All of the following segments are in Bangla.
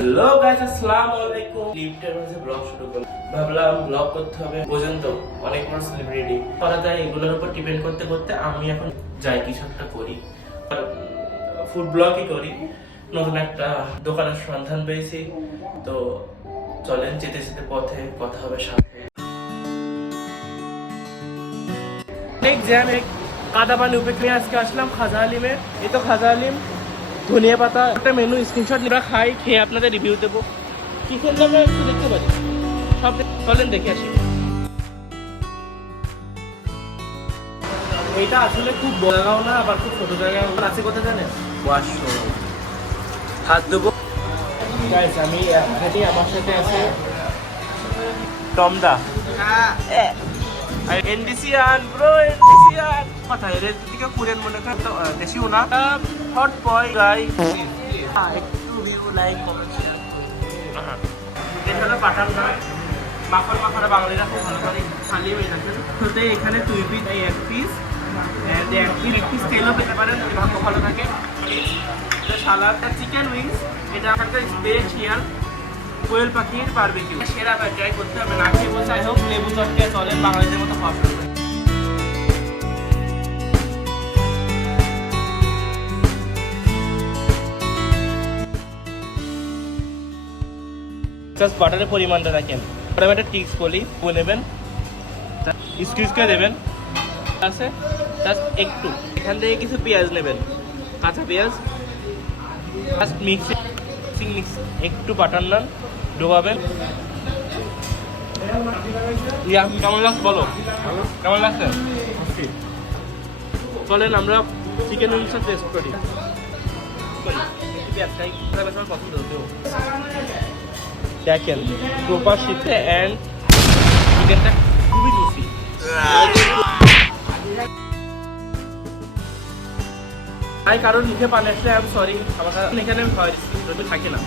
হ্যালো গাইস, আসসালামু আলাইকুম। লিফটের মাঝে ব্লগ শুরু করলাম, ভাবলাম ব্লগ করতে হবে। পর্যন্ত অনেক বড় সেলিব্রিটি করা যায়, এগুলোর উপর ডিপেন্ড করতে করতে আমি এখন যাই কিছু একটা করি, ফুড ব্লগই করি। নতুন একটা দোকানের সন্ধান পেয়েছি, তো চলেন যেতে যেতে পথে কথা হবে সাথে। অনেক জ্যাম, কাদা পানি উপেক্ষে আজকে আসলাম খাজা আলিমে। এই তো খাজা আলিম, ধনিয়া পাতা একটা মেনু স্ক্রিনশট নিয়ে খাই, খেয়ে আপনাদের রিভিউ দেবো। কি খেললে আমরা একটু দেখতে পারি, সব চলেন দেখে আসি। এইটা আসলে খুব বড় জায়গাও না, আবার খুব ছোট জায়গাও আছে। কোথায় জানেন? ওয়াশরুম। হাত দেবো গাইস, আমি এখানে আমার সাথে আছে টমদা। এনডিসিয়ান ব্রো, এনডিসিয়ান কথা এর দিকে কুরেন মনে করেন তো দেশিও না। হট বয় গাই, একটু ভিউ লাইক কমেন্ট শেয়ার। এটা হলো বাটার নান, মাখন মাখনা বাঙালিরা খুব ভালো করে খালি হয়ে যাচ্ছে। তো এখানে 2 পিস, এই এক পিস তেলও পেতে পারেন, ভাগ্য ভালো থাকে। সালাদ, চিকেন উইংস, এটা আপনাদের স্পেশাল কোয়েল পাখির বারবিকিউ। সেরা ট্রাই করতে হবে, না খেয়ে বলছে আই হোক লেবু চটকে চলেন বাঙালিদের মতো খাওয়া শুরু করে। জাস্ট বাটারের পরিমাণটা দেখেন। আমি একটা টিক্স বলি, নেবেন স্কুইজ করে দেবেন, আছে জাস্ট একটু এখান থেকে কিছু পেঁয়াজ নেবেন, কাঁচা পেঁয়াজ, জাস্ট মিক্সিং একটু বাটার নান ডোবাবেন। কেমন লাগছে বলো, কেমন লাগছে? চলেন আমরা চিকেন উইংসটা টেস্ট করি। পেঁয়াজটাই পছন্দ হতেও দেখেন, প্রপার শীতে অ্যান্ড চিকেনটা খুবই জুসি। তাই কারণ মুখে পানি আসলে আই এম সরি, আমার এখানে আমি খাওয়াই থাকি না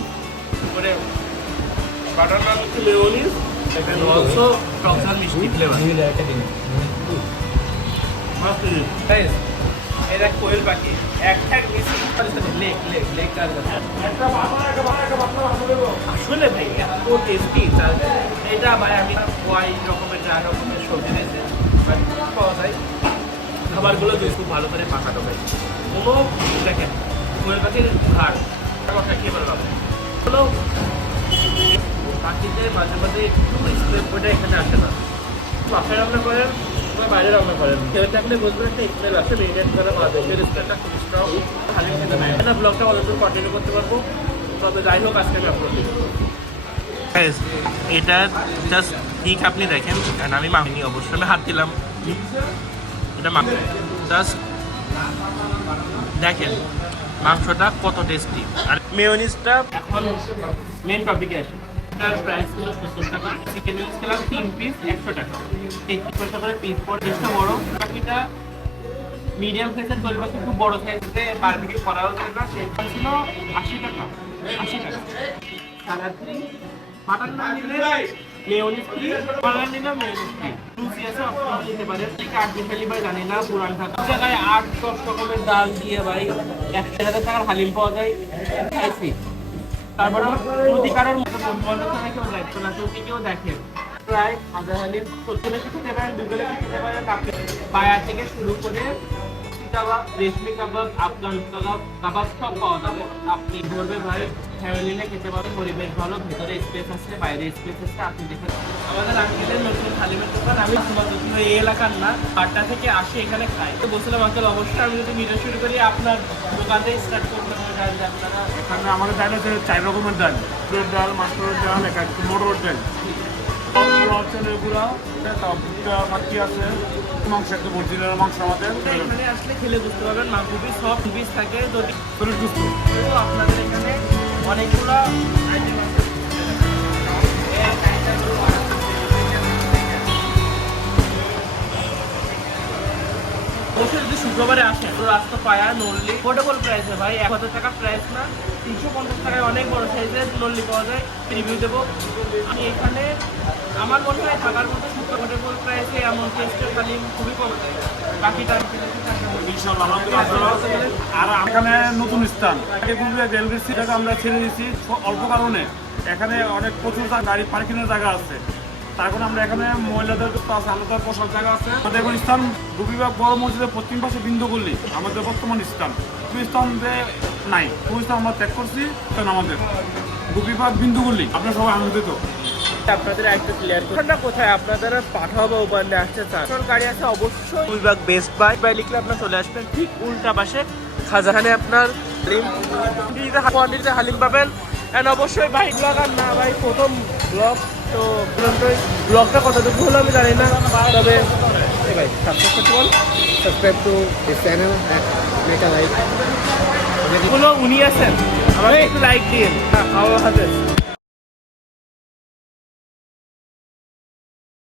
করে butter naan with mayonnaise and also টকঝাল মিষ্টি ফ্লেভার। এটা কোয়েল পাখি একটা মিষ্টি লেগ আসলে ভাই এত টেস্টি। এটা ভাই আমি ওয়াইড রকমের যা রকমের সবজি দিয়েছে পাওয়া যায়, খাবারগুলো যদি খুব ভালো করে পাকানো হয় কোনো দেখেন কোয়েল পাখির ঘাড় কথা খেয়ে বললাম হলো পাখিদের মাঝে মাঝে একটু স্প্রেড করে এখানে আসে না। বাসায় রান্না করেন বা বাইরে রান্না করেন, খেয়ে থাকলে বুঝবেন একটা স্মেল আসে, মেরিনেট করা পাওয়া যায়, সেই স্মেলটা খুব স্ট্রং। খালি খেতে নেয় না, ব্লগটা অনেকদিন কন্টিনিউ করতে পারবো। তবে যাই হোক আজকে আমি আপলোড দিই। এটা জাস্ট ঠিক আপনি দেখেন, কারণ আমি মাখিনি অবশ্যই, আমি হাত দিলাম, এটা জাস্ট দেখেন মাংসটা কত টেস্টি। আর মেয়োনিজটা এখন মেন টপিকে আসে। এটার প্রাইস ছিল 70 টাকা। চিকেন উইংস খেলাম 3 পিস 100 টাকা, 30 পয়সা করে পিস পড়ে। বেশটা বড় পাখিটা মিডিয়াম সাইজের কোয়েল পাখি, খুব বড় সাইজে বারবিকিউ করা হচ্ছে না, সেটা ছিল 80 টাকা। 80 টাকা সালাদ ফ্রি, মাটন না নিলে মেয়োনিজ ফ্রি, বানান নিলে মেয়োনিজ ফ্রি। লুচি আছে আপনারা নিতে পারেন। ঠিক 8 ফেলি ভাই জানি না, পুরান ঢাকা জায়গায় 8-10 রকমের ডাল দিয়ে ভাই 1000 টাকার হালিম পাওয়া যায়। খাইছি, তারপরে যদি কারোর মতো বন্ধু কেউ দেখতো না, যদি কেউ দেখেন প্রায় হাজার হালিম প্রথমে খেতে পারেন, দুপুরে খেতে পারেন। আপনি পায়া থেকে শুরু করে কাবাব, রেশমি কাবাব, আফগান কাবাব সব পাওয়া যাবে। আপনি ধরবে ভাই ফ্যামিলি নিয়ে খেতে পারেন, পরিবেশ ভালো, ভিতরে স্পেস আছে, বাইরে স্পেস আছে। আপনি দেখেন আমাদের আঙ্কেলের নতুন হালিমের দোকান, আমি এই এলাকার না, 8টা থেকে আসি এখানে খাই। তো বলছিলাম আঙ্কেল অবশ্যই আমি যদি ভিডিও শুরু করি আপনার দোকান থেকে স্টার্ট করবো। আপনারা এখানে আমাদের ডাল হচ্ছে 4 রকমের ডাল, মুসুরের ডাল, মাস্টারের ডাল, মোটরের ডাল, হচ্ছে লেবুরা, পাখি আছে, মাংস একটা বর্জিনার মাংস আমাদের। এখানে আসলে খেলে বুঝতে পারবেন মা খুবই সব পিস থাকে, যদি আপনাদের এখানে অনেকগুলো আইটেম আছে। অবশ্যই যদি শুক্রবারে আসেন তো রাস্তা পায়া নল্লি পোর্টেবল প্রাইসে ভাই 1000 টাকা প্রাইস না, 350 টাকায় অনেক বড় সাইজের নল্লি পাওয়া যায়। রিভিউ দেবো আমি এখানে। আমার মনে হয় ঢাকার মধ্যে পোর্টেবল প্রাইসে এমন টেস্টের হালিম খুবই কম যায়। বাকিটা ইনশাআল্লাহ আলহামদুলিল্লাহ। আর এখানে নতুন স্থান রেলওয়ে সিটটাকে আমরা ছেড়ে দিয়েছি অল্প কারণে। এখানে অনেক প্রচুর গাড়ি পার্কিংয়ের জায়গা আছে, তার কারণে আমরা এখানে মহিলাদের আছে, আলাদা বসার জায়গা আছে। আমাদের এখন স্থান গোপীবাগ বড় মসজিদের পশ্চিম পাশে বিন্দুগুলি আমাদের বর্তমান স্থান। স্থান নাই, ওই স্থান আমরা ত্যাগ করছি। কারণ আমাদের গোপীবাগ বিন্দুগুলি আপনারা সবাই আনন্দিত। আপনাদের একটা ক্লিয়ার করুন কোথায় আপনারা পাঠাও বা উপান্ডে আসতে চান। গাড়ি আছে অবশ্যই গোপীবাগ বেস্ট বাই লিখলে আপনার চলে আসবেন ঠিক উল্টা পাশে খাজাখানে আপনার কোয়ান্টিটিতে হালিম পাবেন। অ্যান্ড অবশ্যই ভাই ব্লগ আর না ভাই প্রথম ব্লগ, তো ব্লগটা কতটুকু হলো আমি জানি না, তবে ভাই Subscribe to this channel and make a like. উনি আছেন আমাকে একটু লাইক দিন। হ্যাঁ, আল্লাহ হাফেজ।